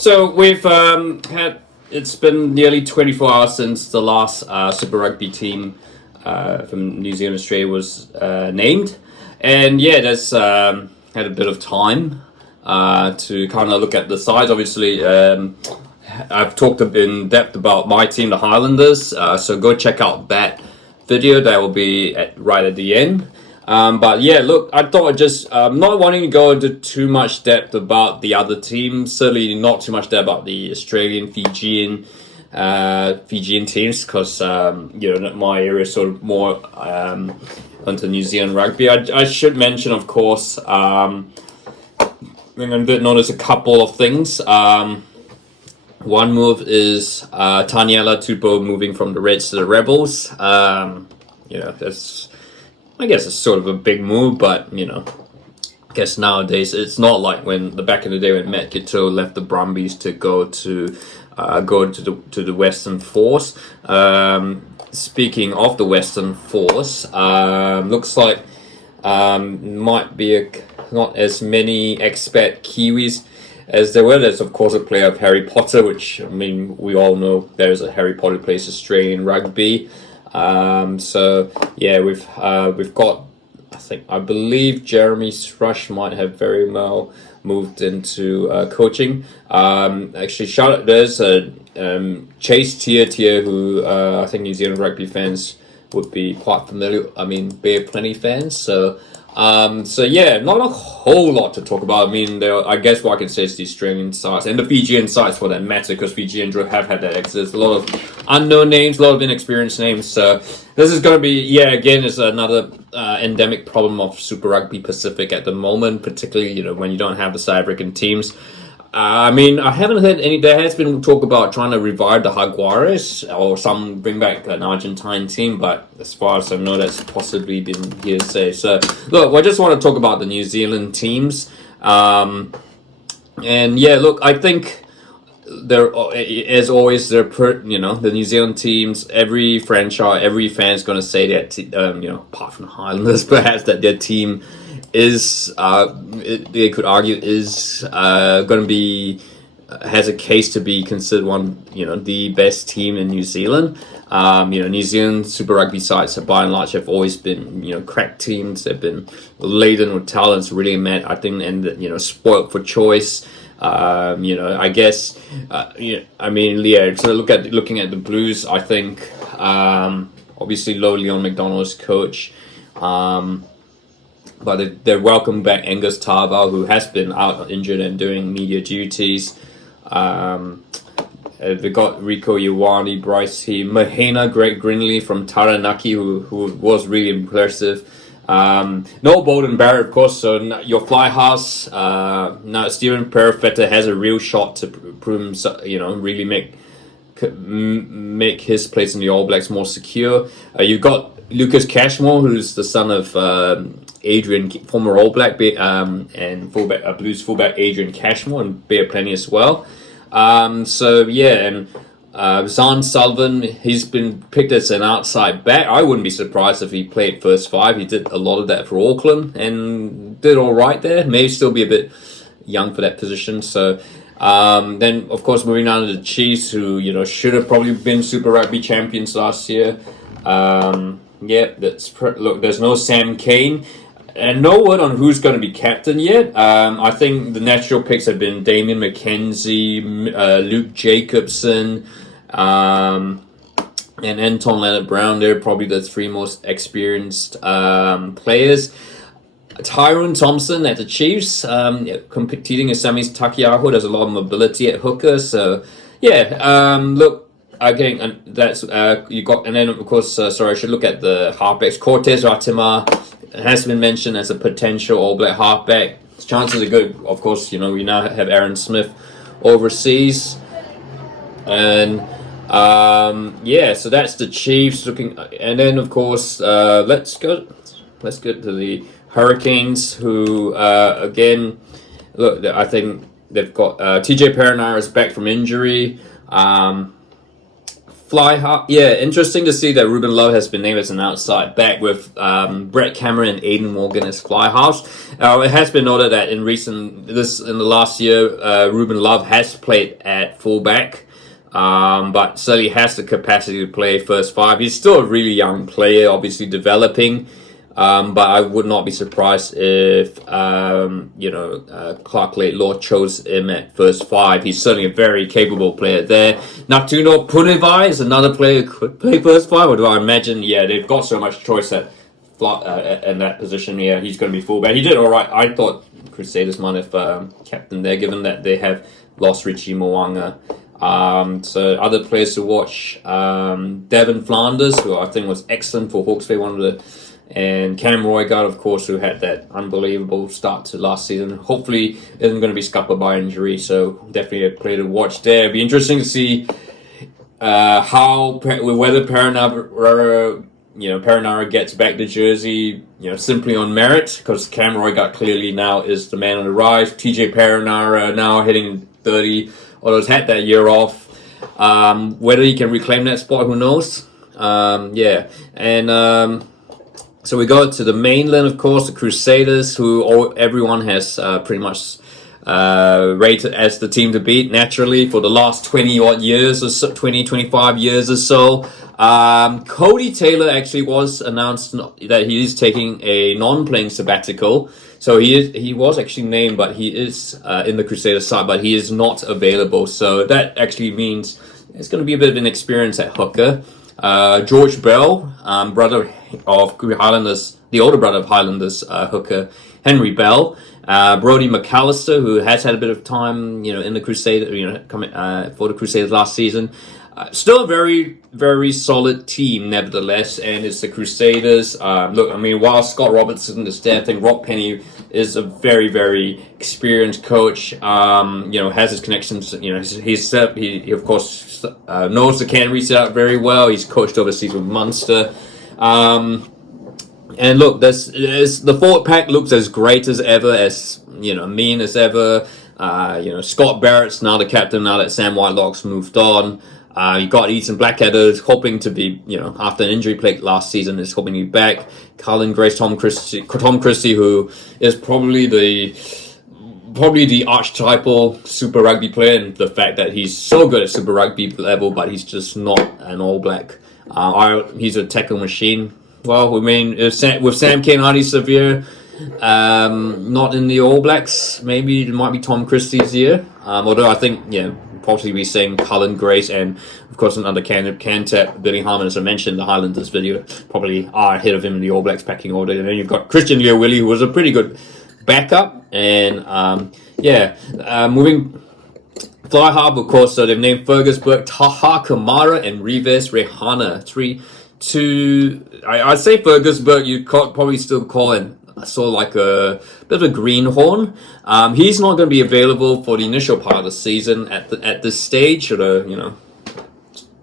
So we've had it's been nearly 24 hours since the last Super Rugby team from New Zealand, Australia was named, and yeah, that's had a bit of time to kind of look at the sides. Obviously, I've talked in depth about my team, the Highlanders. So go check out that video. That will be right at the end. But yeah, look, I thought I'd just not wanting to go into too much depth about the other teams. Certainly not too much depth about the Australian, Fijian teams, because my area is sort of more onto New Zealand rugby. I should mention, of course, I'm going to notice a couple of things. One move is Taniela Tupou moving from the Reds to the Rebels. That's, I guess it's sort of a big move, but I guess nowadays it's not like when the back in the day when Matt Giteau left the Brumbies to go to the Western Force. Speaking of the Western Force, looks like might be not as many expat Kiwis as there were. There's of course a player of Harry Potter, which we all know there's a Harry Potter plays Australian rugby. So yeah, we've got, I believe Jeremy Thrush might have very well moved into coaching. Actually, shout out, there's Chase Tier who I think New Zealand rugby fans would be quite familiar. Bear Plenty fans. So yeah, not a whole lot to talk about. I guess what I can say is the Australian sides and the Fijian sides for that matter, because Fijian have had that exodus. A lot of unknown names, a lot of inexperienced names. So this is going to be, again, is another endemic problem of Super Rugby Pacific at the moment, particularly when you don't have the South African teams. I haven't heard any. There has been talk about trying to revive the Jaguares or some bring back an Argentine team, but as far as I know, that's possibly been hearsay. So, look, I just want to talk about the New Zealand teams, and yeah, look, I think they're, as always, the New Zealand teams. Every franchise, every fan's going to say that, apart from the Highlanders, perhaps, that their team is they could argue is going to be has a case to be considered one the best team in New Zealand. New Zealand Super Rugby sides by and large have always been crack teams. They've been laden with talents, really mad, I think, and spoiled for choice. I guess so looking at the Blues, I think obviously Leon McDonald's coach. But they welcome back Angus Tarval, who has been out injured and doing media duties. They got Rico Ioane, Bryce Mahena, Greg Grinley from Taranaki, who was really impressive. No Bolden Barrett, of course. So your fly house. Now Stephen Perifetta has a real shot to prove himself. Really make his place in the All Blacks more secure. You've got Lucas Cashmore, who's the son of Adrian, former All Black, and fullback, Blues fullback Adrian Cashmore, and Bear Plenty as well. And Zahn Sullivan, he's been picked as an outside back. I wouldn't be surprised if he played first five. He did a lot of that for Auckland and did all right there. May still be a bit young for that position. So then, of course, moving on to the Chiefs, who should have probably been Super Rugby champions last year. Look, there's no Sam Cane. And no word on who's going to be captain yet. I think the natural picks have been Damien McKenzie, Luke Jacobson, and Anton Leonard-Brown. They're probably the three most experienced players. Tyrone Thompson at the Chiefs, competing with Sami Takiaho. There's a lot of mobility at hooker. So, look. Again, that's you got, and then of course, I should look at the halfbacks. Cortez Ratima has been mentioned as a potential All Black halfback. His chances are good, of course. We now have Aaron Smith overseas, and so that's the Chiefs looking, and then of course, let's go to the Hurricanes, who again, look, I think they've got TJ Perenara is back from injury. Fly half, yeah. Interesting to see that Ruben Love has been named as an outside back with Brett Cameron and Aiden Morgan as fly halves. It has been noted that in the last year, Ruben Love has played at fullback, but certainly has the capacity to play first five. He's still a really young player, obviously developing. But I would not be surprised if, Clark Laidlaw chose him at first five. He's certainly a very capable player there. Natuno Punivai is another player who could play first five, or do I imagine? Yeah, they've got so much choice in that position. Yeah, he's going to be fullback. He did all right. I thought Crusaders might have captain there, given that they have lost Richie Moanga. So other players to watch, Devin Flanders, who I think was excellent for Hawke's Bay, and Cam Roygaard, of course, who had that unbelievable start to last season. Hopefully isn't going to be scuppered by injury, so definitely a player to watch there. It'd be interesting to see whether Perenara gets back the jersey, simply on merit, because Cam Roygaard clearly now is the man on the rise. TJ Perenara now hitting 30, although he's had that year off. Whether he can reclaim that spot, who knows? So we go to the mainland, of course, the Crusaders, who everyone has pretty much rated as the team to beat, naturally, for the last 20-odd years or so, 25 years or so. Cody Taylor actually was announced that he is taking a non-playing sabbatical. So he was actually named, but he is in the Crusaders side, but he is not available. So that actually means it's going to be a bit of an experience at hooker. George Bell, brother of Highlanders, the older brother of Highlanders hooker Henry Bell, Brody McAllister, who has had a bit of time, in the Crusaders, coming for the Crusaders last season. Still a very, very solid team, nevertheless, and it's the Crusaders. While Scott Robertson is there, I think Rob Penny is a very, very experienced coach. Has his connections. He of course knows the Canterbury setup very well. He's coached overseas with Munster. And look, the forward pack looks as great as ever, as mean as ever. Scott Barrett's now the captain now that Sam Whitelock's moved on. You got Ethan Blackadder hoping to be, after an injury plague last season, is hoping to be back. Cullen Grace, Tom Christie, who is probably the archetypal Super Rugby player, and the fact that he's so good at Super Rugby level, but he's just not an All Black. He's a tackle machine. Well, with Sam Kane-Hardy-Severe not in the All Blacks, maybe it might be Tom Christie's year. Although I think, probably be saying Cullen Grace and, of course, another Cantep, Billy Harmon, as I mentioned, the Highlanders video, probably are ahead of him in the All Blacks packing order. And then you've got Christian Leo Willie, who was a pretty good backup. And, moving fly half, of course, so they've named Fergus Burke, Taha Kamara, and Rives Rehana. I'd say Fergus Burke, you'd probably still call him sort of like a bit of a greenhorn. He's not going to be available for the initial part of the season at this stage.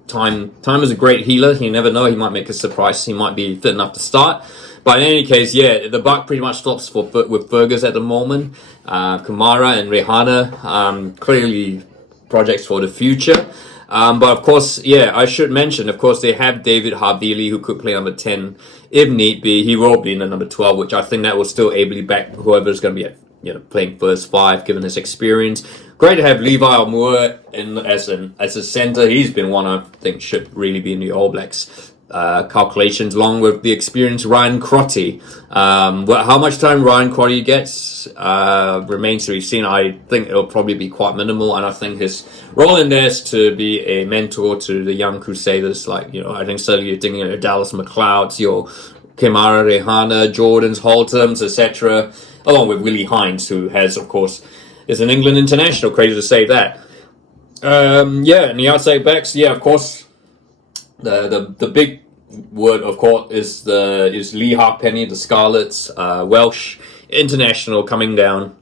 Time is a great healer. You never know. He might make a surprise. He might be fit enough to start. But in any case, the buck pretty much stops with Fergus at the moment. Kamara and Rehana, clearly projects for the future. But of course, I should mention, of course, they have David Havili, who could play number 10 if need be. He will be in the number 12, which I think that will still ably back whoever's going to be playing first five, given his experience. Great to have Levi Almur as a centre. He's been one I think should really be in the All Blacks calculations, along with the experienced Ryan Crotty. How much time Ryan Crotty gets remains to be seen. I think it'll probably be quite minimal, and I think his role in there is to be a mentor to the young Crusaders. I think certainly you're thinking of Dallas McLeod's, your Kemara Rehana, Jordan's, Holtums, etc., along with Willie Hines, who has, of course, is an England international. Crazy to say that. And the outside backs, of course, the big word, of course, is Lee Harpenny, the Scarlets, Welsh international, coming down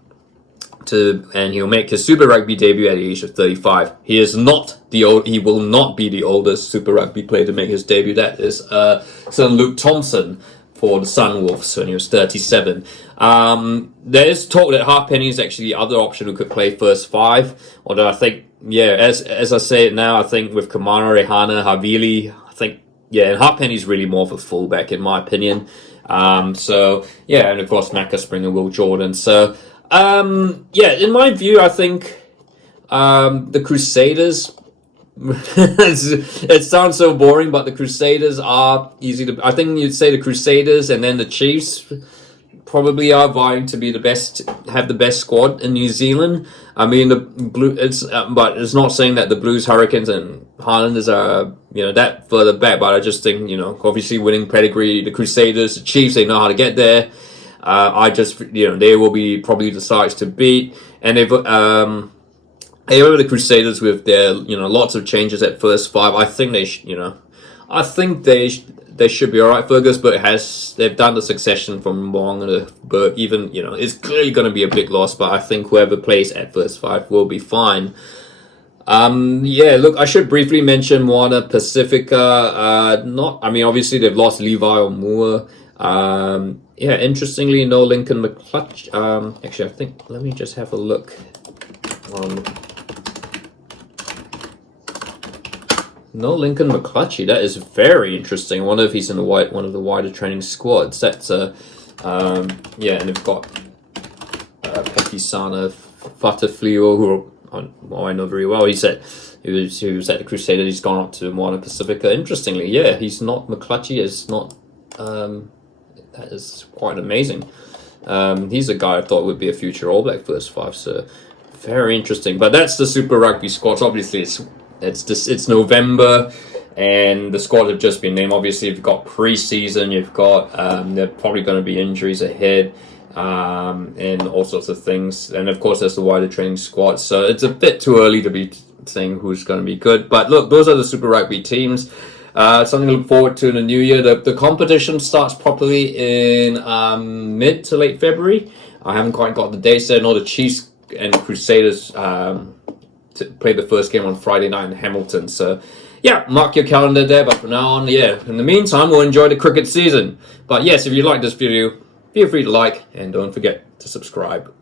and he'll make his Super Rugby debut at the age of 35. He will not be the oldest Super Rugby player to make his debut. That is Sir Luke Thompson for the Sunwolves when he was 37. There is talk that Harpenny is actually the other option who could play first five, although I think yeah, as I say it now, I think with Kamara, Rehana, Havili, I think, yeah, and Harpenny's really more of a fullback in my opinion. So yeah, and of course Macca, Springer, Will Jordan. So yeah, in my view, I think the Crusaders. It sounds so boring, but the Crusaders are easy to. I think you'd say the Crusaders and then the Chiefs probably are vying to be the best, have the best squad in New Zealand. I mean, the blue. But it's not saying that the Blues, Hurricanes, and Highlanders are that further back. But I just think obviously winning pedigree, the Crusaders, the Chiefs, they know how to get there. I just they will be probably the sides to beat, and they've however, the Crusaders with their lots of changes at first five, I think I think they should be all right. Fergus, but they've done the succession from Wong to Burke. Even it's clearly going to be a big loss, but I think whoever plays at first five will be fine. Yeah, look, I should briefly mention Moana Pacifica. Obviously they've lost Levi or Moore. Yeah, interestingly, no Lincoln McClutch. Actually, I think let me just have a look. No Lincoln McClutchy. That is very interesting. I wonder if he's in one of the wider training squads. That's yeah, and they've got Pekisana Fataflio, who I know very well. He was at the Crusaders. He's gone up to Moana Pacifica. Interestingly, yeah, he's not McClutchy. Is not. That is quite amazing. He's a guy I thought would be a future All Black first five. So very interesting. But that's the Super Rugby squads. Obviously, it's November, and the squad have just been named. Obviously, you've got pre-season. You've got there are probably going to be injuries ahead, and all sorts of things. And of course, there's the wider training squad. So it's a bit too early to be saying who's going to be good. But look, those are the Super Rugby teams. Something to look forward to in the new year. The competition starts properly in mid to late February. I haven't quite got the dates there. I know the Chiefs and Crusaders to play the first game on Friday night in Hamilton. So, yeah, mark your calendar there. But from now on, yeah, in the meantime, we'll enjoy the cricket season. But yes, if you like this video, feel free to like and don't forget to subscribe.